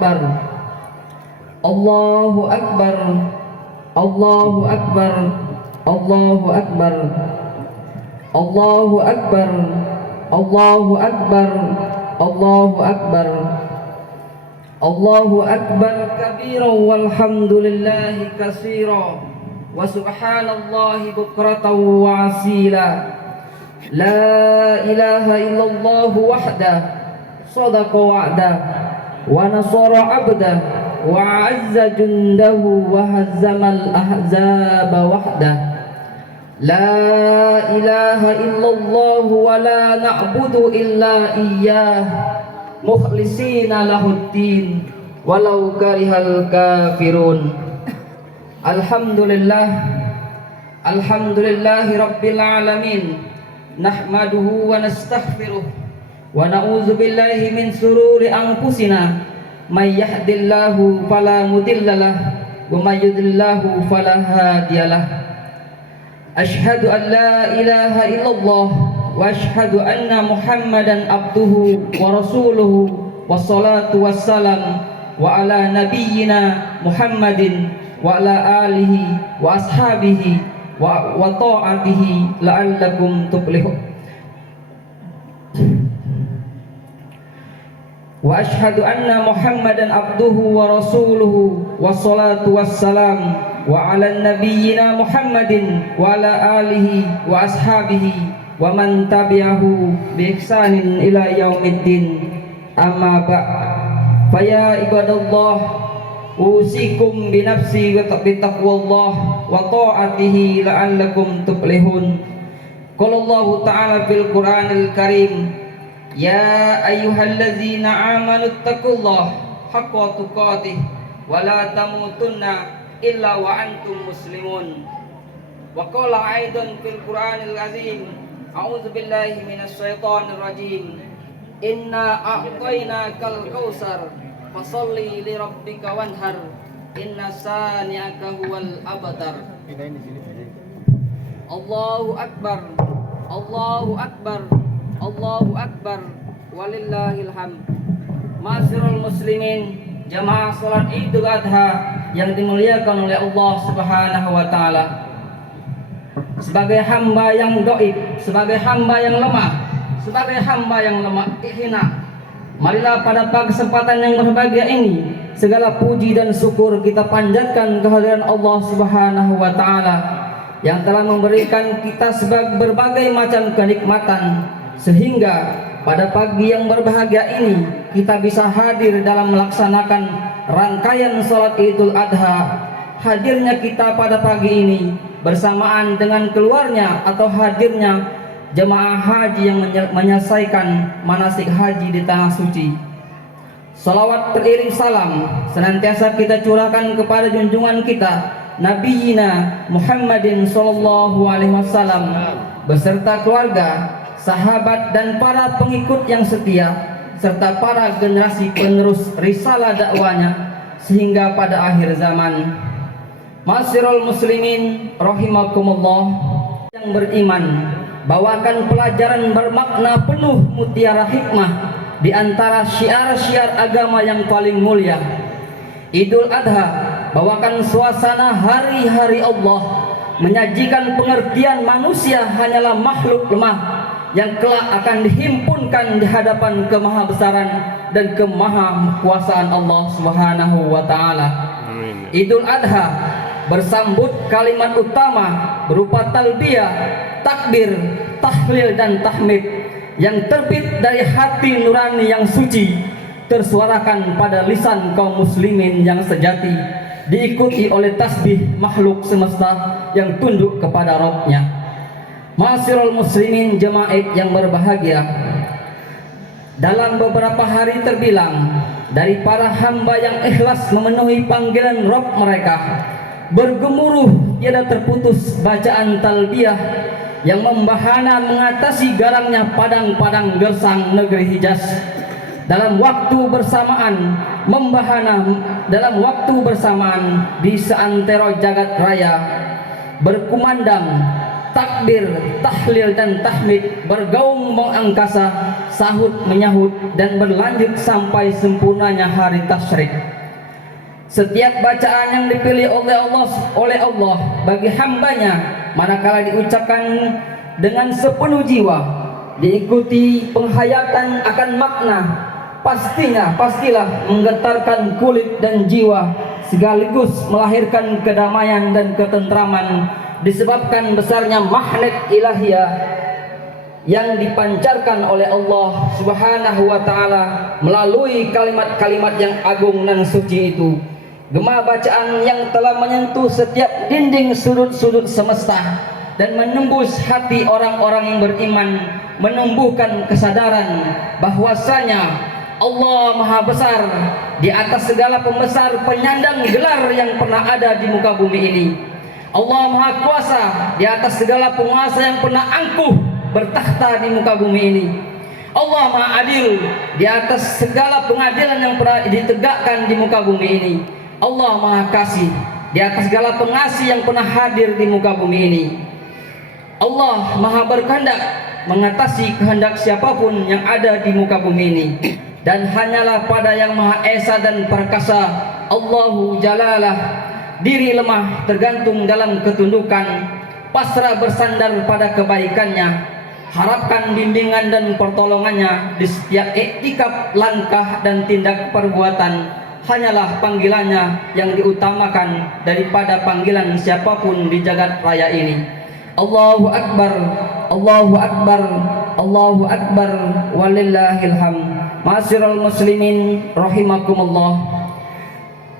akbar, Allahu akbar, Allahu akbar, Allahu akbar, Allahu akbar, Allahu akbar, Allahu akbar, Allahu akbar kabiran walhamdulillahi katsiran wa subhanallahi bukratan wa asila. La ilaha illallah wahdah sadaqa wa'dah wa nasara 'abdah wa 'azza jundahu wa hazzamal ahzaba wahdah. La ilaha illallah wa la na'budu illa iyyah mukhlisina lahuddin walau karihal kafirun. Alhamdulillah, alhamdulillahi rabbil alamin. Nahmaduhu wa nastaghfiruh wa na'udzu billahi min sururi anfusina may yahdihillahu fala mudhillalah wa may yudlillahu fala hadiyalah. Asyhadu an la ilaha illallah wa asyhadu anna Muhammadan abduhu wa rasuluhu wassalatu wassalam wa ala nabiyyina Muhammadin wa ala alihi wa ashabihi wa ta'atihi la'allakum tuflihun. Wa asyhadu anna Muhammadan abduhu wa rasuluhu wassalatu wassalam wa ala nabiyyina Muhammadin wa ala alihi wa ashabihi wa man tabi'ahu bi ihsanin ila yaumiddin. Amma ba'd. Fa ya ibadallah, usikum binafsi wa taqwallah wa ta'atihi la'allakum tuflihun. Qala Allah ta'ala fil Qur'anil Karim, ya ayyuhallazina amanu taqullaha haqqa tuqatih wa la tamutunna illa wa antum muslimun. Wa qala aidan fil Qur'anil azim, a'udzu billahi minasy syaithanir rajim, inna a'tainakal kautsar fasalli li rabbika wanhar inna sani'aka huwal abtar. Allahu akbar, Allahu akbar, Allahu akbar, walillahil hamd. Ma'asyiral muslimin, jamaah salat Idul Adha yang dimuliakan oleh Allah Subhanahu wa taala. Sebagai hamba yang dhaif, sebagai hamba yang lemah, sebagai hamba yang hina, marilah pada kesempatan yang berbahagia ini segala puji dan syukur kita panjatkan kehadiran Allah Subhanahu wa taala yang telah memberikan kita berbagai macam kenikmatan sehingga pada pagi yang berbahagia ini kita bisa hadir dalam melaksanakan rangkaian salat Idul Adha. Hadirnya kita pada pagi ini bersamaan dengan keluarnya atau hadirnya jemaah haji yang menyelesaikan manasik haji di tanah suci. Salawat teriring salam senantiasa kita curahkan kepada junjungan kita Nabiyina Muhammadin sallallahu alaihi wasallam beserta keluarga, sahabat dan para pengikut yang setia serta para generasi penerus risalah dakwanya sehingga pada akhir zaman. Ma'asyiral muslimin rahimakumullah yang beriman, bawakan pelajaran bermakna penuh mutiara hikmah di antara syiar-syiar agama yang paling mulia. Idul Adha bawakan suasana hari-hari Allah, menyajikan pengertian manusia hanyalah makhluk lemah yang kelak akan dihimpunkan di hadapan kemahabesaran dan kemahakuasaan Allah Subhanahu wa taala. Idul Adha bersambut kalimat utama berupa talbiyah, takbir, tahlil dan tahmid yang terbit dari hati nurani yang suci, tersuarakan pada lisan kaum muslimin yang sejati, diikuti oleh tasbih makhluk semesta yang tunduk kepada Rabb-Nya. Ma'asyiral muslimin jemaah yang berbahagia, dalam beberapa hari terbilang dari para hamba yang ikhlas memenuhi panggilan Rabb mereka, bergemuruh tiada terputus bacaan talbiyah yang membahana mengatasi garangnya padang-padang gersang negeri Hijaz. Dalam waktu bersamaan dalam waktu bersamaan di seantero jagat raya berkumandang takbir, tahlil dan tahmid bergaung mengangkasa sahut menyahut dan berlanjut sampai sempurnanya hari tasyrik. Setiap bacaan yang dipilih oleh Allah bagi hambanya, manakala diucapkan dengan sepenuh jiwa, diikuti penghayatan akan makna, pastilah menggetarkan kulit dan jiwa, sekaligus melahirkan kedamaian dan ketentraman, disebabkan besarnya magnet ilahiyah yang dipancarkan oleh Allah Subhanahu wa Ta'ala melalui kalimat-kalimat yang agung dan suci itu. Gema bacaan yang telah menyentuh setiap dinding sudut-sudut semesta dan menembus hati orang-orang yang beriman, menumbuhkan kesadaran bahwasanya Allah Maha Besar di atas segala pembesar penyandang gelar yang pernah ada di muka bumi ini. Allah Maha Kuasa di atas segala penguasa yang pernah angkuh bertakhta di muka bumi ini. Allah Maha Adil di atas segala pengadilan yang pernah ditegakkan di muka bumi ini. Allah Maha Kasih di atas segala pengasih yang pernah hadir di muka bumi ini. Allah Maha berkehendak mengatasi kehendak siapapun yang ada di muka bumi ini. Dan hanyalah pada yang Maha Esa dan Perkasa, Allahu Jalalah, diri lemah tergantung dalam ketundukan, pasrah bersandar pada kebaikannya, harapkan bimbingan dan pertolongannya di setiap iktikaf langkah dan tindak perbuatan. Hanyalah panggilannya yang diutamakan daripada panggilan siapapun di jagat raya ini. Allahu Akbar, Allahu Akbar, Allahu Akbar, walillahil hamd. Ma'asyiral muslimin rahimakumullah.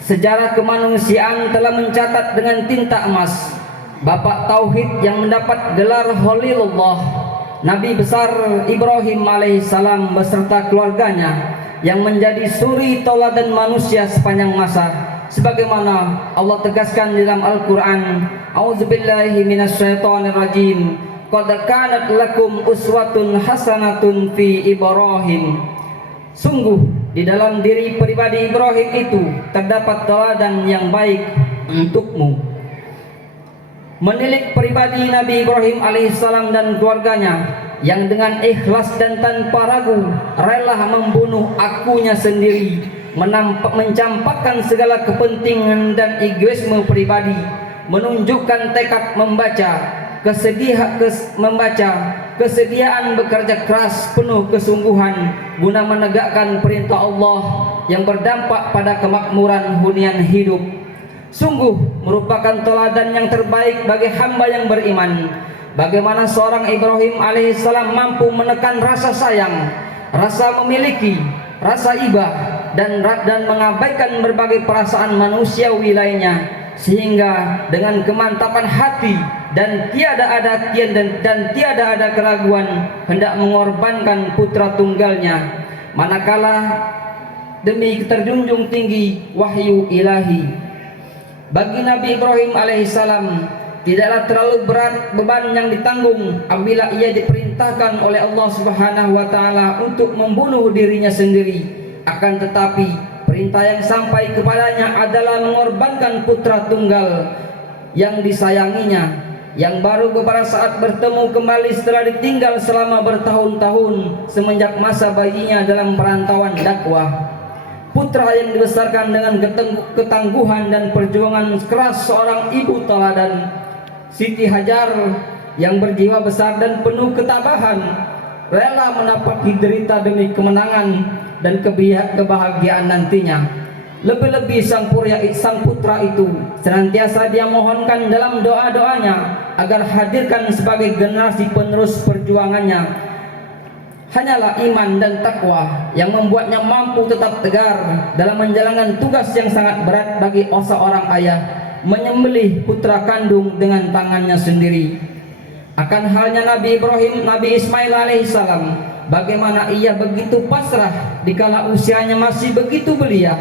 Sejarah kemanusiaan telah mencatat dengan tinta emas Bapak Tauhid yang mendapat gelar Khalilullah, Nabi besar Ibrahim alaihissalam beserta keluarganya yang menjadi suri tauladan manusia sepanjang masa, sebagaimana Allah tegaskan di dalam Al-Quran, A'udzubillahi minasyaitonirrajim, qad kanat lakum uswatun hasanatun fi Ibrahim. Sungguh di dalam diri pribadi Ibrahim itu terdapat teladan yang baik untukmu. Menilik pribadi Nabi Ibrahim alaihissalam dan keluarganya yang dengan ikhlas dan tanpa ragu rela membunuh akunya sendiri, mencampakkan segala kepentingan dan egoisme pribadi, menunjukkan tekad kesediaan bekerja keras penuh kesungguhan guna menegakkan perintah Allah yang berdampak pada kemakmuran hunian hidup. Sungguh merupakan teladan yang terbaik bagi hamba yang beriman, bagaimana seorang Ibrahim alaihissalam mampu menekan rasa sayang, rasa memiliki, rasa iba, dan mengabaikan berbagai perasaan manusiawi lainnya, sehingga dengan kemantapan hati dan tiada ada keraguan hendak mengorbankan putra tunggalnya, manakala demi terjunjung tinggi wahyu ilahi. Bagi Nabi Ibrahim alaihissalam tidaklah terlalu berat beban yang ditanggung apabila ia diperintahkan oleh Allah Subhanahu wa Ta'ala untuk membunuh dirinya sendiri. Akan tetapi perintah yang sampai kepadanya adalah mengorbankan putra tunggal yang disayanginya, yang baru beberapa saat bertemu kembali setelah ditinggal selama bertahun-tahun semenjak masa bayinya dalam perantauan dakwah. Putra yang dibesarkan dengan ketangguhan dan perjuangan keras seorang ibu teladan, Siti Hajar, yang berjiwa besar dan penuh ketabahan, rela menapaki derita demi kemenangan dan kebahagiaan nantinya. Lebih-lebih sang putra itu senantiasa dia mohonkan dalam doa-doanya agar hadirkan sebagai generasi penerus perjuangannya. Hanyalah iman dan takwa yang membuatnya mampu tetap tegar dalam menjalankan tugas yang sangat berat bagi seorang ayah, menyembelih putra kandung dengan tangannya sendiri. Akan halnya Nabi Ibrahim, Nabi Ismail alaihissalam, bagaimana ia begitu pasrah dikala usianya masih begitu belia,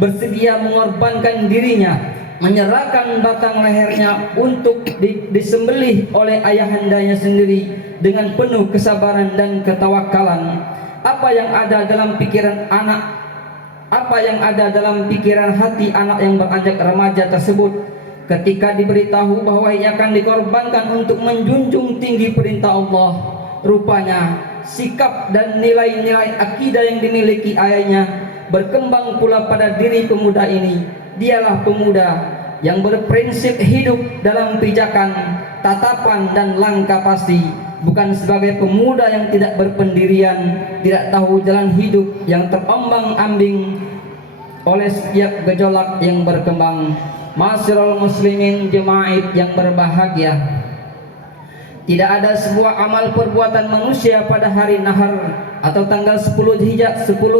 bersedia mengorbankan dirinya, menyerahkan batang lehernya untuk disembelih oleh ayahandanya sendiri dengan penuh kesabaran dan ketawakalan. Apa yang ada dalam pikiran hati anak yang beranjak remaja tersebut ketika diberitahu bahwa ia akan dikorbankan untuk menjunjung tinggi perintah Allah? Rupanya sikap dan nilai-nilai akidah yang dimiliki ayahnya berkembang pula pada diri pemuda ini. Dialah pemuda yang berprinsip hidup dalam pijakan, tatapan dan langkah pasti, bukan sebagai pemuda yang tidak berpendirian, tidak tahu jalan hidup, yang terombang-ambing oleh setiap gejolak yang berkembang. Ma'asyiral muslimin jemaah yang berbahagia, tidak ada sebuah amal perbuatan manusia pada hari nahar atau tanggal 10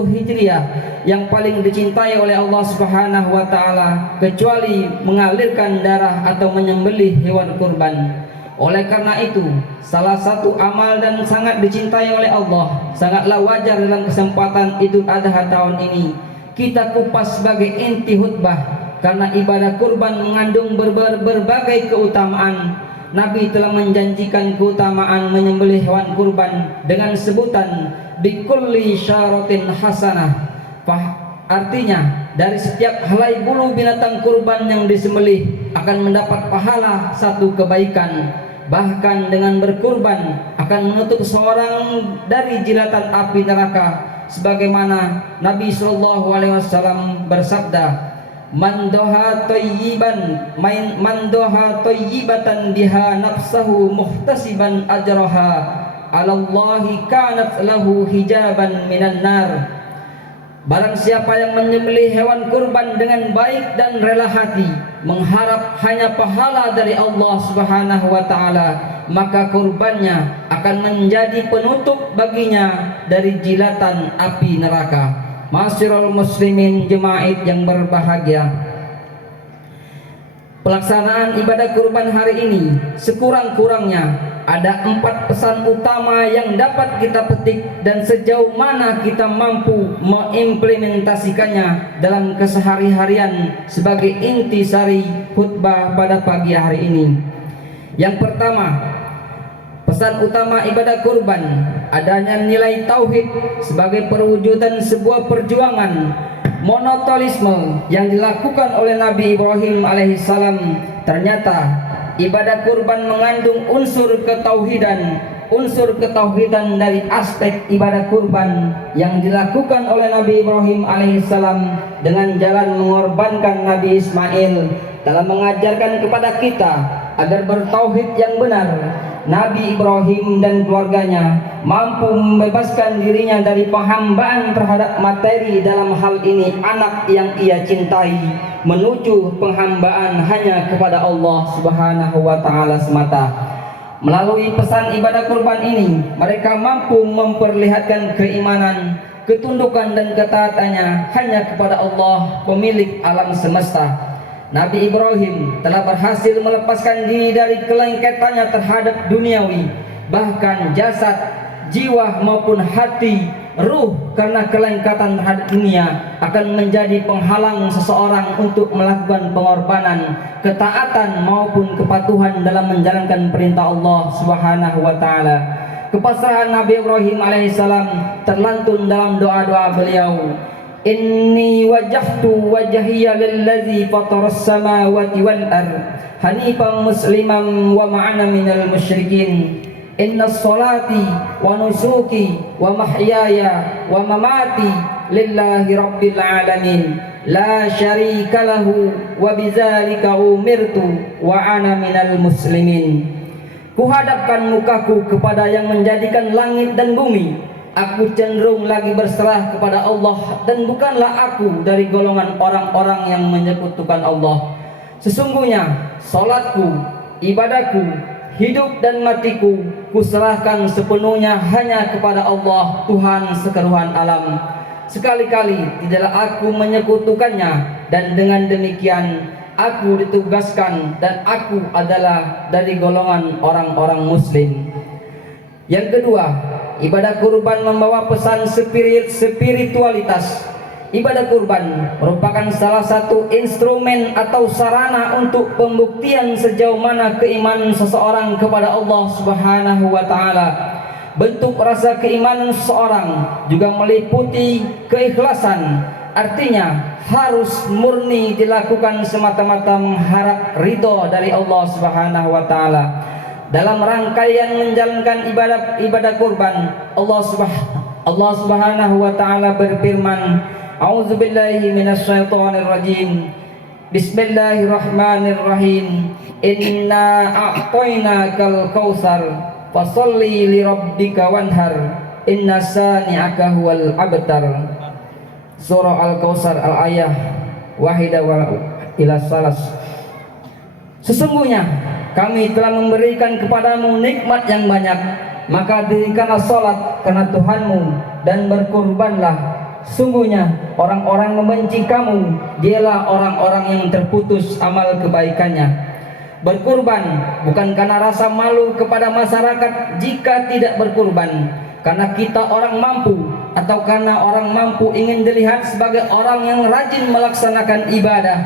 Hijriah yang paling dicintai oleh Allah Subhanahu wa taala kecuali mengalirkan darah atau menyembelih hewan kurban. Oleh karena itu, salah satu amal dan sangat dicintai oleh Allah, sangatlah wajar dalam kesempatan Idul Adha tahun ini kita kupas sebagai inti khutbah, karena ibadah kurban mengandung berbagai keutamaan. Nabi telah menjanjikan keutamaan menyembelih hewan kurban dengan sebutan bikulli syaratin hasanah. Artinya, dari setiap helai bulu binatang kurban yang disembelih akan mendapat pahala satu kebaikan. Bahkan dengan berkurban akan menutup seorang dari jilatan api neraka, sebagaimana Nabi SAW bersabda, man doha toyyibatan biha nafsahu muhtasiban ajraha alallahi kanat lahu hijaban minan nar. Barang siapa yang menyembelih hewan kurban dengan baik dan rela hati, mengharap hanya pahala dari Allah Subhanahu wa taala, maka kurbannya akan menjadi penutup baginya dari jilatan api neraka. Ma'asyiral muslimin jemaah yang berbahagia, pelaksanaan ibadah kurban hari ini sekurang-kurangnya ada 4 pesan utama yang dapat kita petik, dan sejauh mana kita mampu mengimplementasikannya dalam kesehari-harian sebagai intisari khutbah pada pagi hari ini. Yang pertama, pesan utama ibadah kurban adanya nilai tauhid sebagai perwujudan sebuah perjuangan monoteisme yang dilakukan oleh Nabi Ibrahim alaihissalam. Ternyata ibadah kurban mengandung unsur ketauhidan dari aspek ibadah kurban yang dilakukan oleh Nabi Ibrahim alaihissalam dengan jalan mengorbankan Nabi Ismail dalam mengajarkan kepada kita agar bertauhid yang benar. Nabi Ibrahim dan keluarganya mampu membebaskan dirinya dari penghambaan terhadap materi, dalam hal ini anak yang ia cintai, menuju penghambaan hanya kepada Allah Subhanahu wa taala semata. Melalui pesan ibadah kurban ini, mereka mampu memperlihatkan keimanan, ketundukan dan ketaatannya hanya kepada Allah, pemilik alam semesta. Nabi Ibrahim telah berhasil melepaskan diri dari kelengketannya terhadap duniawi, bahkan jasad, jiwa maupun hati, ruh, karena kelengkatan terhadap dunia akan menjadi penghalang seseorang untuk melakukan pengorbanan, ketaatan maupun kepatuhan dalam menjalankan perintah Allah Subhanahu wa taala. Kepasrahan Nabi Ibrahim alaihissalam terlantun dalam doa-doa beliau. Inni wajjahtu wajhiya lillazi fataras samawati wal ard hanifan musliman wa ma'ana minal musyrikin. Inna sholati wa nusuki wa mahyaya wa mamati lillahi rabbil alamin la syarika lahu wa bidzalika umirtu wa ana minal muslimin. Kuhadapkan mukaku kepada yang menjadikan langit dan bumi. Aku cenderung lagi berserah kepada Allah, dan bukanlah aku dari golongan orang-orang yang menyekutukan Allah. Sesungguhnya salatku, ibadahku, hidup dan matiku kuserahkan sepenuhnya hanya kepada Allah, Tuhan sekeluruhan alam. Sekali-kali tidaklah aku menyekutukannya, dan dengan demikian aku ditugaskan dan aku adalah dari golongan orang-orang muslim. Yang kedua, ibadah kurban membawa pesan spiritualitas. Ibadah kurban merupakan salah satu instrumen atau sarana untuk pembuktian sejauh mana keimanan seseorang kepada Allah Subhanahu wa taala. Bentuk rasa keimanan seseorang juga meliputi keikhlasan. Artinya harus murni dilakukan semata-mata mengharap ridho dari Allah Subhanahu wa taala. dalam rangkaian menjalankan ibadah kurban. Allah Subhanahu wa taala berfirman, A'udzubillahi minasyaitonir rajim. Bismillahirrahmanirrahim. Inna a'tainakal kautsar fasholli lirabbika wanhar. Inna sani'aka huwal abtar. Surah Al-Kautsar al-ayah wahidah ila salas. Sesungguhnya kami telah memberikan kepadamu nikmat yang banyak, maka dirikanlah salat karena Tuhanmu dan berkurbanlah. Sungguhnya orang-orang membenci kamu, dialah orang-orang yang terputus amal kebaikannya. Berkurban bukan karena rasa malu kepada masyarakat jika tidak berkurban, karena kita orang mampu, atau karena orang mampu ingin dilihat sebagai orang yang rajin melaksanakan ibadah.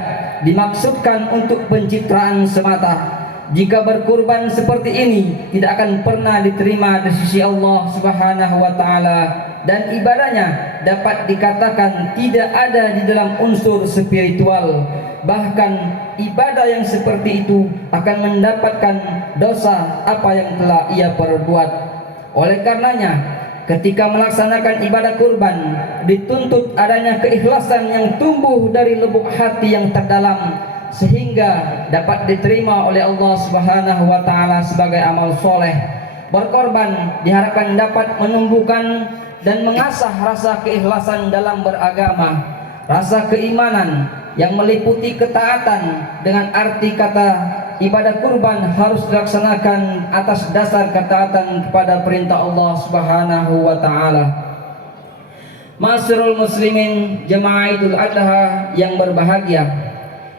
Dimaksudkan untuk pencitraan semata. Jika berkurban seperti ini tidak akan pernah diterima di sisi Allah Subhanahu wa taala, dan ibadahnya dapat dikatakan tidak ada di dalam unsur spiritual. Bahkan ibadah yang seperti itu akan mendapatkan dosa apa yang telah ia perbuat. Oleh karenanya, ketika melaksanakan ibadah kurban dituntut adanya keikhlasan yang tumbuh dari lubuk hati yang terdalam, sehingga dapat diterima oleh Allah Subhanahu wa taala sebagai amal soleh. Berkorban diharapkan dapat menumbuhkan dan mengasah rasa keikhlasan dalam beragama, rasa keimanan yang meliputi ketaatan. Dengan arti kata, ibadah kurban harus dilaksanakan atas dasar ketaatan kepada perintah Allah Subhanahu wa taala. Ma'asyiral muslimin jemaah Idul Adha yang berbahagia,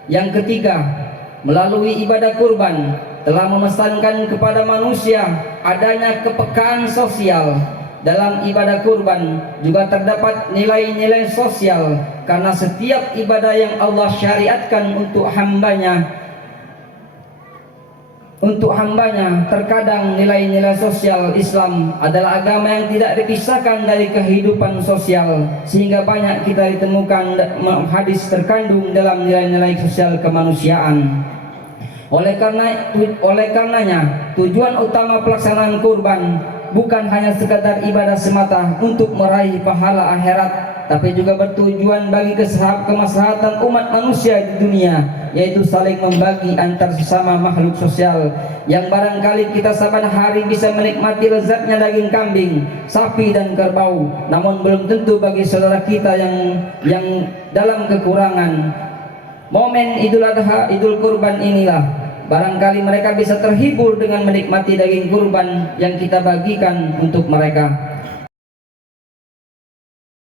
yang ketiga, melalui ibadah kurban telah memesankan kepada manusia adanya kepekaan sosial. Dalam ibadah kurban juga terdapat nilai-nilai sosial, karena setiap ibadah yang Allah syariatkan untuk hambanya, terkadang nilai-nilai sosial Islam adalah agama yang tidak dipisahkan dari kehidupan sosial, sehingga banyak kita ditemukan hadis terkandung dalam nilai-nilai sosial kemanusiaan. Oleh karenanya tujuan utama pelaksanaan kurban bukan hanya sekadar ibadah semata untuk meraih pahala akhirat, tapi juga bertujuan bagi kemaslahatan umat manusia di dunia, yaitu saling membagi antar sesama makhluk sosial. Yang barangkali kita saban hari bisa menikmati lezatnya daging kambing, sapi dan kerbau, namun belum tentu bagi saudara kita yang dalam kekurangan. Momen Idul Adha, Idul Kurban inilah barangkali mereka bisa terhibur dengan menikmati daging kurban yang kita bagikan untuk mereka.